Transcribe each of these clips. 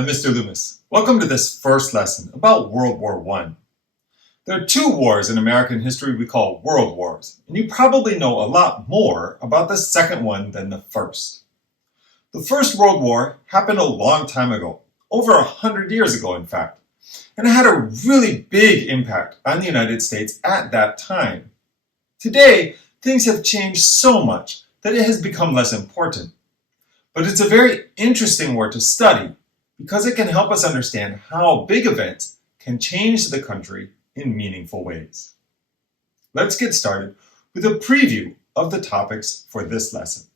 I'm Mr. Loomis. Welcome to this first lesson about World War I. There are two wars in American history we call world wars, and you probably know a lot more about the second one than the first. The First World War happened a long time ago, over 100 years ago in fact, and it had a really big impact on the United States at that time. Today, things have changed so much that it has become less important. But it's a very interesting war to study because it can help us understand how big events can change the country in meaningful ways. Let's get started with a preview of the topics for this lesson.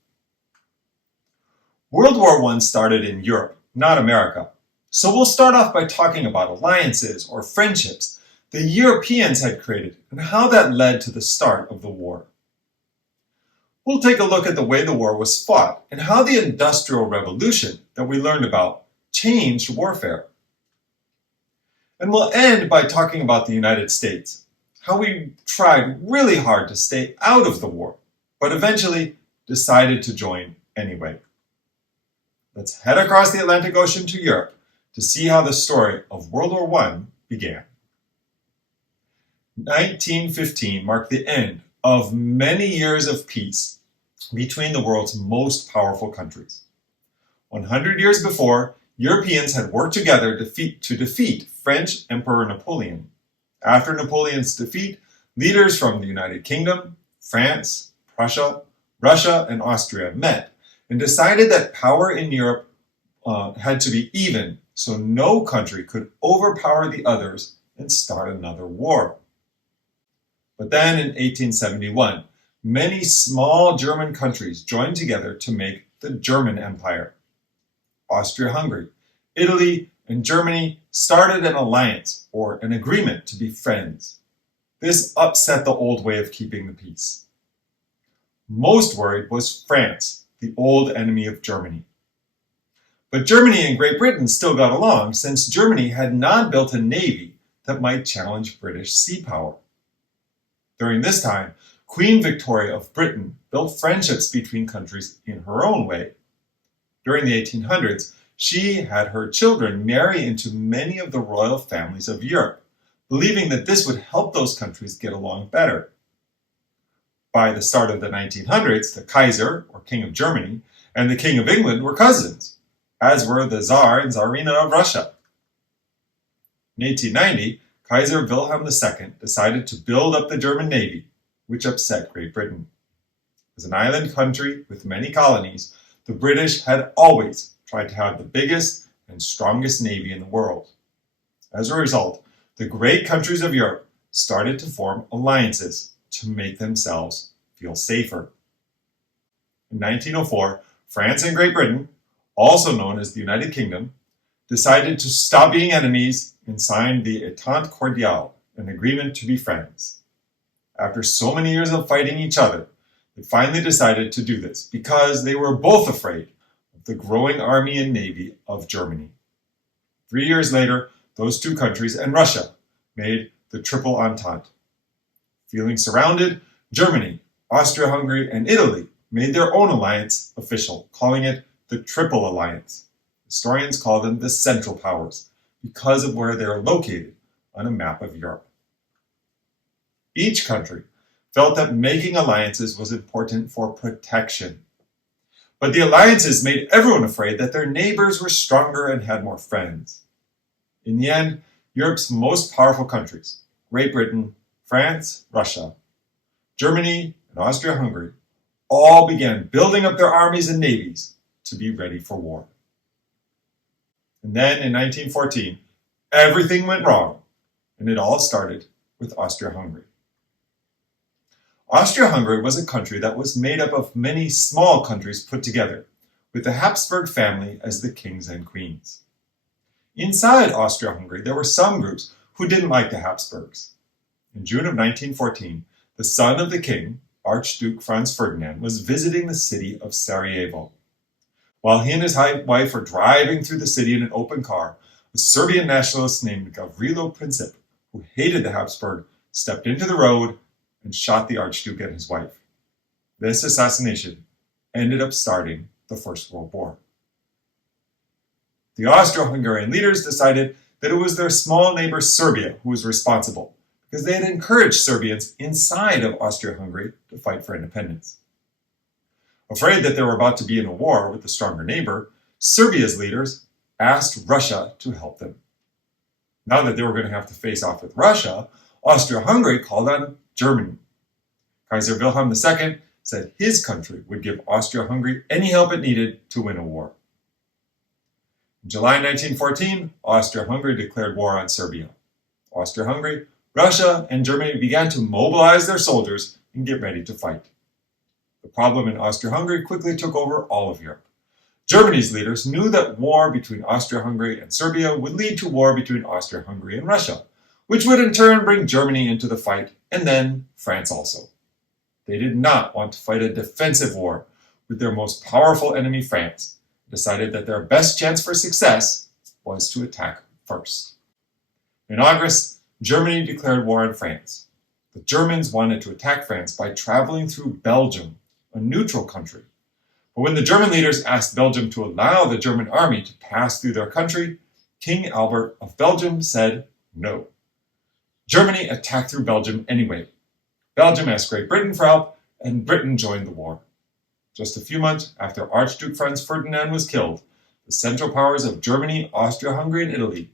World War I started in Europe, not America. So we'll start off by talking about alliances or friendships the Europeans had created and how that led to the start of the war. We'll take a look at the way the war was fought and how the Industrial Revolution that we learned about changed warfare. And we'll end by talking about the United States, how we tried really hard to stay out of the war, but eventually decided to join anyway. Let's head across the Atlantic Ocean to Europe to see how the story of World War I began. 1915 marked the end of many years of peace between the world's most powerful countries. 100 years before, Europeans had worked together to defeat French Emperor Napoleon. After Napoleon's defeat, leaders from the United Kingdom, France, Prussia, Russia, and Austria met and decided that power in Europe had to be even, so no country could overpower the others and start another war. But then in 1871, many small German countries joined together to make the German Empire. Austria-Hungary, Italy, and Germany started an alliance or an agreement to be friends. This upset the old way of keeping the peace. Most worried was France, the old enemy of Germany. But Germany and Great Britain still got along since Germany had not built a navy that might challenge British sea power. During this time, Queen Victoria of Britain built friendships between countries in her own way. During the 1800s, she had her children marry into many of the royal families of Europe, believing that this would help those countries get along better. By the start of the 1900s, the Kaiser, or King of Germany, and the King of England were cousins, as were the Tsar and Tsarina of Russia. In 1890, Kaiser Wilhelm II decided to build up the German navy, which upset Great Britain. As an island country with many colonies, the British had always tried to have the biggest and strongest navy in the world. As a result, the great countries of Europe started to form alliances to make themselves feel safer. In 1904, France and Great Britain, also known as the United Kingdom, decided to stop being enemies and signed the Entente Cordiale, an agreement to be friends. After so many years of fighting each other, they finally decided to do this because they were both afraid of the growing army and navy of Germany. 3 years later, those two countries and Russia made the Triple Entente. Feeling surrounded, Germany, Austria-Hungary, and Italy made their own alliance official, calling it the Triple Alliance. Historians call them the Central Powers because of where they are located on a map of Europe. Each country felt that making alliances was important for protection. But the alliances made everyone afraid that their neighbors were stronger and had more friends. In the end, Europe's most powerful countries, Great Britain, France, Russia, Germany, and Austria-Hungary, all began building up their armies and navies to be ready for war. And then in 1914, everything went wrong, and it all started with Austria-Hungary. Austria-Hungary was a country that was made up of many small countries put together, with the Habsburg family as the kings and queens. Inside Austria-Hungary, there were some groups who didn't like the Habsburgs. In June of 1914, the son of the king, Archduke Franz Ferdinand, was visiting the city of Sarajevo. While he and his wife were driving through the city in an open car, a Serbian nationalist named Gavrilo Princip, who hated the Habsburg, stepped into the road and shot the Archduke and his wife. This assassination ended up starting the First World War. The Austro-Hungarian leaders decided that it was their small neighbor Serbia who was responsible, because they had encouraged Serbians inside of Austria-Hungary to fight for independence. Afraid that they were about to be in a war with the stronger neighbor, Serbia's leaders asked Russia to help them. Now that they were going to have to face off with Russia, Austria-Hungary called on Germany. Kaiser Wilhelm II said his country would give Austria-Hungary any help it needed to win a war. In July 1914, Austria-Hungary declared war on Serbia. Austria-Hungary, Russia, and Germany began to mobilize their soldiers and get ready to fight. The problem in Austria-Hungary quickly took over all of Europe. Germany's leaders knew that war between Austria-Hungary and Serbia would lead to war between Austria-Hungary and Russia, which would in turn bring Germany into the fight, and then France also. They did not want to fight a defensive war with their most powerful enemy, France, and decided that their best chance for success was to attack first. In August, Germany declared war on France. The Germans wanted to attack France by traveling through Belgium, a neutral country. But when the German leaders asked Belgium to allow the German army to pass through their country, King Albert of Belgium said no. Germany attacked through Belgium anyway. Belgium asked Great Britain for help, and Britain joined the war. Just a few months after Archduke Franz Ferdinand was killed, the Central Powers of Germany, Austria-Hungary, and Italy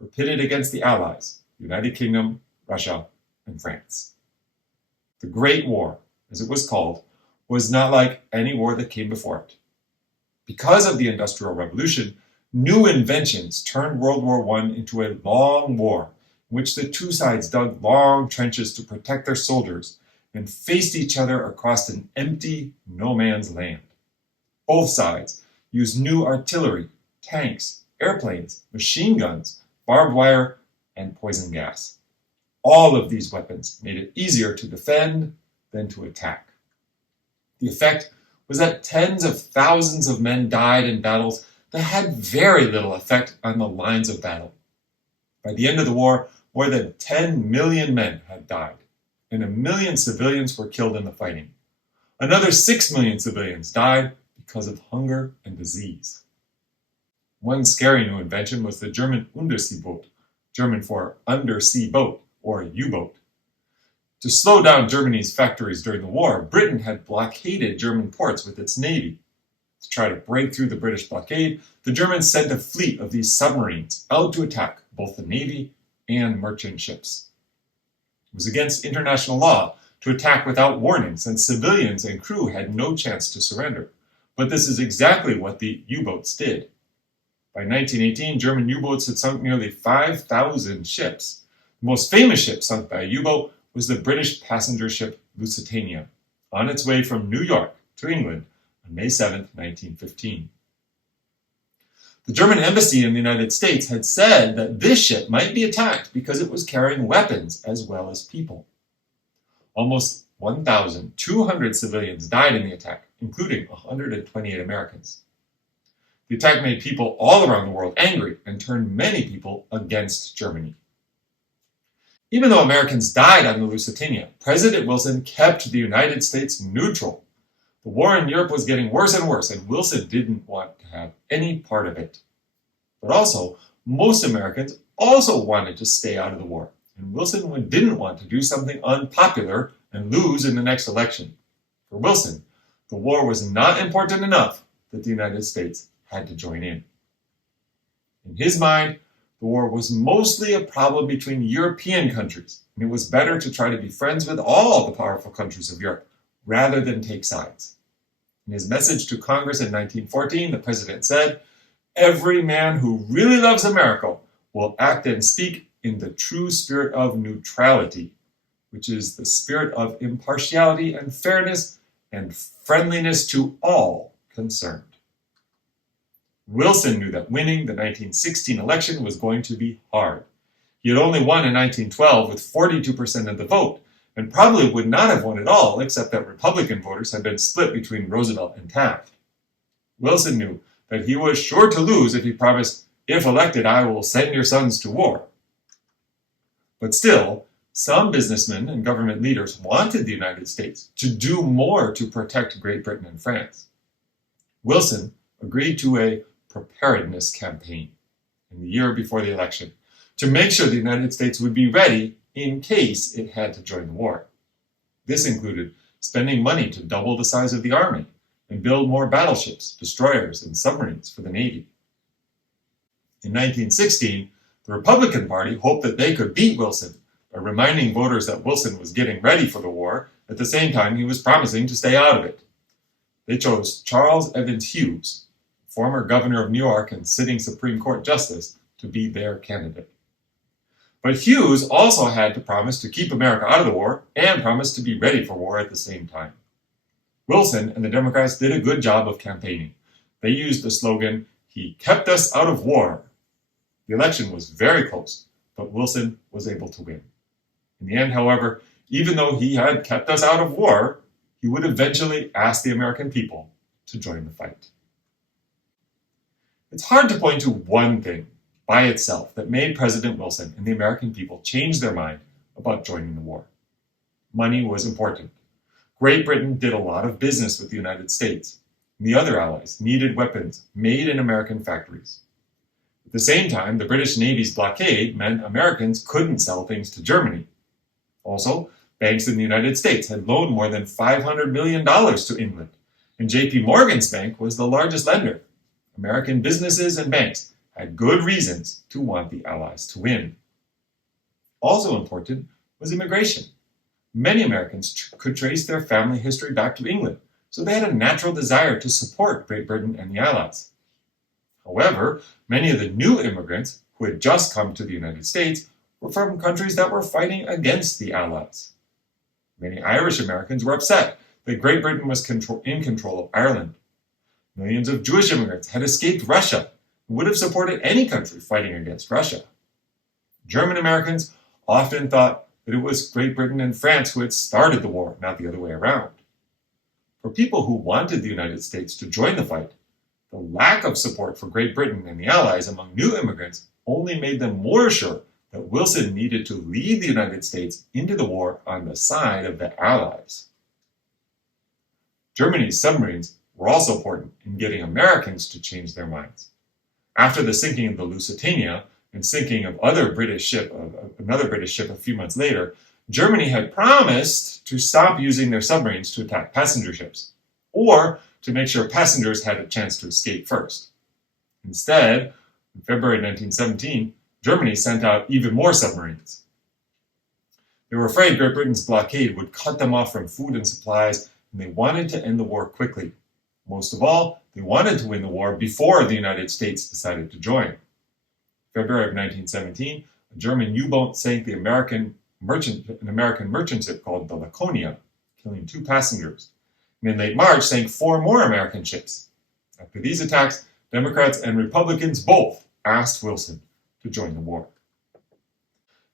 were pitted against the Allies, the United Kingdom, Russia, and France. The Great War, as it was called, was not like any war that came before it. Because of the Industrial Revolution, new inventions turned World War I into a long war in which the two sides dug long trenches to protect their soldiers and faced each other across an empty no man's land. Both sides used new artillery, tanks, airplanes, machine guns, barbed wire, and poison gas. All of these weapons made it easier to defend than to attack. The effect was that tens of thousands of men died in battles that had very little effect on the lines of battle. By the end of the war, more than 10 million men had died, and 1 million civilians were killed in the fighting. Another 6 million civilians died because of hunger and disease. One scary new invention was the German Unterseeboot, German for undersea boat or U-boat. To slow down Germany's factories during the war, Britain had blockaded German ports with its navy. To try to break through the British blockade, the Germans sent a fleet of these submarines out to attack both the navy and merchant ships. It was against international law to attack without warning, since civilians and crew had no chance to surrender. But this is exactly what the U-boats did. By 1918, German U-boats had sunk nearly 5,000 ships. The most famous ship sunk by a U-boat was the British passenger ship Lusitania, on its way from New York to England on May 7, 1915. The German embassy in the United States had said that this ship might be attacked because it was carrying weapons as well as people. Almost 1,200 civilians died in the attack, including 128 Americans. The attack made people all around the world angry and turned many people against Germany. Even though Americans died on the Lusitania, President Wilson kept the United States neutral. The war in Europe was getting worse and worse, and Wilson didn't want to have any part of it. But also, most Americans also wanted to stay out of the war, and Wilson didn't want to do something unpopular and lose in the next election. For Wilson, the war was not important enough that the United States had to join in. In his mind, the war was mostly a problem between European countries, and it was better to try to be friends with all the powerful countries of Europe, rather than take sides. In his message to Congress in 1914, the president said, "Every man who really loves America will act and speak in the true spirit of neutrality, which is the spirit of impartiality and fairness and friendliness to all concerned." Wilson knew that winning the 1916 election was going to be hard. He had only won in 1912 with 42% of the vote, and probably would not have won at all except that Republican voters had been split between Roosevelt and Taft. Wilson knew that he was sure to lose if he promised, "If elected, I will send your sons to war." But still, some businessmen and government leaders wanted the United States to do more to protect Great Britain and France. Wilson agreed to a preparedness campaign in the year before the election to make sure the United States would be ready in case it had to join the war. This included spending money to double the size of the Army and build more battleships, destroyers, and submarines for the Navy. In 1916, the Republican Party hoped that they could beat Wilson by reminding voters that Wilson was getting ready for the war at the same time he was promising to stay out of it. They chose Charles Evans Hughes, former governor of New York and sitting Supreme Court justice, to be their candidate. But Hughes also had to promise to keep America out of the war and promise to be ready for war at the same time. Wilson and the Democrats did a good job of campaigning. They used the slogan, "He kept us out of war." The election was very close, but Wilson was able to win. In the end, however, even though he had kept us out of war, he would eventually ask the American people to join the fight. It's hard to point to one thing by itself that made President Wilson and the American people change their mind about joining the war. Money was important. Great Britain did a lot of business with the United States, and the other allies needed weapons made in American factories. At the same time, the British Navy's blockade meant Americans couldn't sell things to Germany. Also, banks in the United States had loaned more than $500 million to England, and J.P. Morgan's bank was the largest lender. American businesses and banks had good reasons to want the Allies to win. Also important was immigration. Many Americans could trace their family history back to England, so they had a natural desire to support Great Britain and the Allies. However, many of the new immigrants who had just come to the United States were from countries that were fighting against the Allies. Many Irish Americans were upset that Great Britain was in control of Ireland. Millions of Jewish immigrants had escaped Russia and would have supported any country fighting against Russia. German Americans often thought that it was Great Britain and France who had started the war, not the other way around. For people who wanted the United States to join the fight, the lack of support for Great Britain and the Allies among new immigrants only made them more sure that Wilson needed to lead the United States into the war on the side of the Allies. Germany's submarines were also important in getting Americans to change their minds. After the sinking of the Lusitania and sinking of another British ship a few months later, Germany had promised to stop using their submarines to attack passenger ships, or to make sure passengers had a chance to escape first. Instead, in February 1917, Germany sent out even more submarines. They were afraid Great Britain's blockade would cut them off from food and supplies, and they wanted to end the war quickly. Most of all, they wanted to win the war before the United States decided to join. February of 1917, a German U-boat sank an American merchant ship called the Laconia, killing 2 passengers. And in late March, sank 4 more American ships. After these attacks, Democrats and Republicans both asked Wilson to join the war.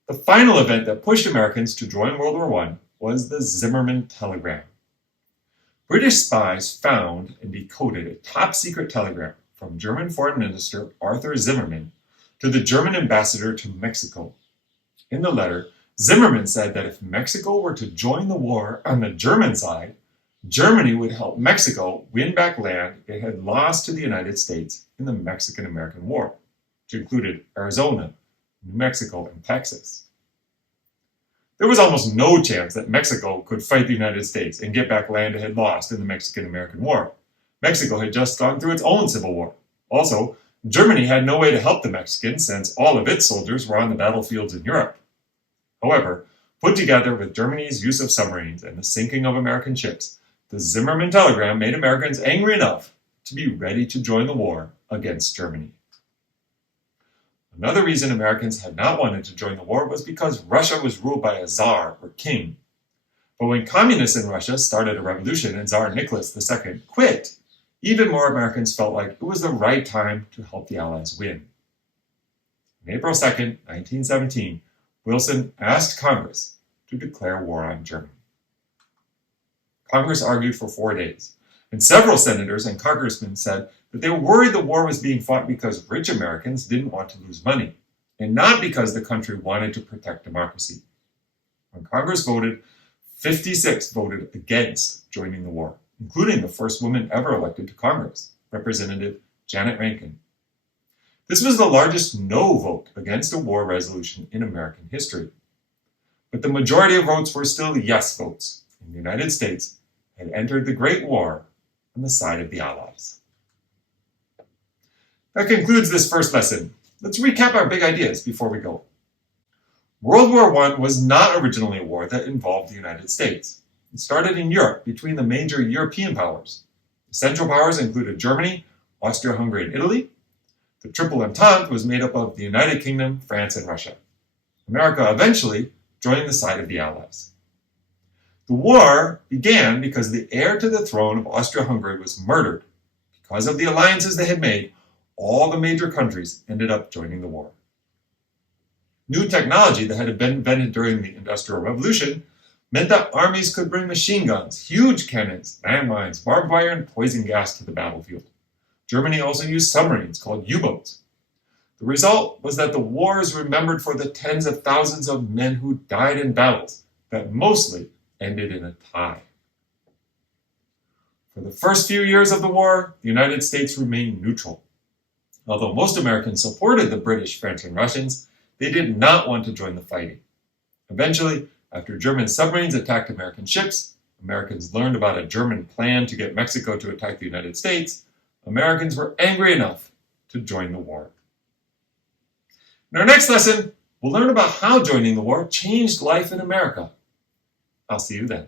The final event that pushed Americans to join World War I was the Zimmermann telegram. British spies found and decoded a top-secret telegram from German Foreign Minister Arthur Zimmermann to the German ambassador to Mexico. In the letter, Zimmermann said that if Mexico were to join the war on the German side, Germany would help Mexico win back land it had lost to the United States in the Mexican-American War, which included Arizona, New Mexico, and Texas. There was almost no chance that Mexico could fight the United States and get back land it had lost in the Mexican-American War. Mexico had just gone through its own civil war. Also, Germany had no way to help the Mexicans since all of its soldiers were on the battlefields in Europe. However, put together with Germany's use of submarines and the sinking of American ships, the Zimmermann telegram made Americans angry enough to be ready to join the war against Germany. Another reason Americans had not wanted to join the war was because Russia was ruled by a czar or king. But when communists in Russia started a revolution and Tsar Nicholas II quit, even more Americans felt like it was the right time to help the Allies win. On April 2, 1917, Wilson asked Congress to declare war on Germany. Congress argued for 4 days, and several senators and congressmen said that they were worried the war was being fought because rich Americans didn't want to lose money, and not because the country wanted to protect democracy. When Congress voted, 56 voted against joining the war, including the first woman ever elected to Congress, Representative Janet Rankin, This was the largest no vote against a war resolution in American history. But the majority of votes were still yes votes, and the United States had entered the Great War on the side of the Allies. That concludes this first lesson. Let's recap our big ideas before we go. World War I was not originally a war that involved the United States. It started in Europe between the major European powers. The Central Powers included Germany, Austria-Hungary, and Italy. The Triple Entente was made up of the United Kingdom, France, and Russia. America eventually joined the side of the Allies. The war began because the heir to the throne of Austria-Hungary was murdered. Because of the alliances they had made, all the major countries ended up joining the war. New technology that had been invented during the Industrial Revolution meant that armies could bring machine guns, huge cannons, landmines, barbed wire, and poison gas to the battlefield. Germany also used submarines called U-boats. The result was that the war is remembered for the tens of thousands of men who died in battles that mostly ended in a tie. For the first few years of the war, the United States remained neutral. Although most Americans supported the British, French, and Russians, they did not want to join the fighting. Eventually, after German submarines attacked American ships, Americans learned about a German plan to get Mexico to attack the United States, Americans were angry enough to join the war. In our next lesson, we'll learn about how joining the war changed life in America. I'll see you then.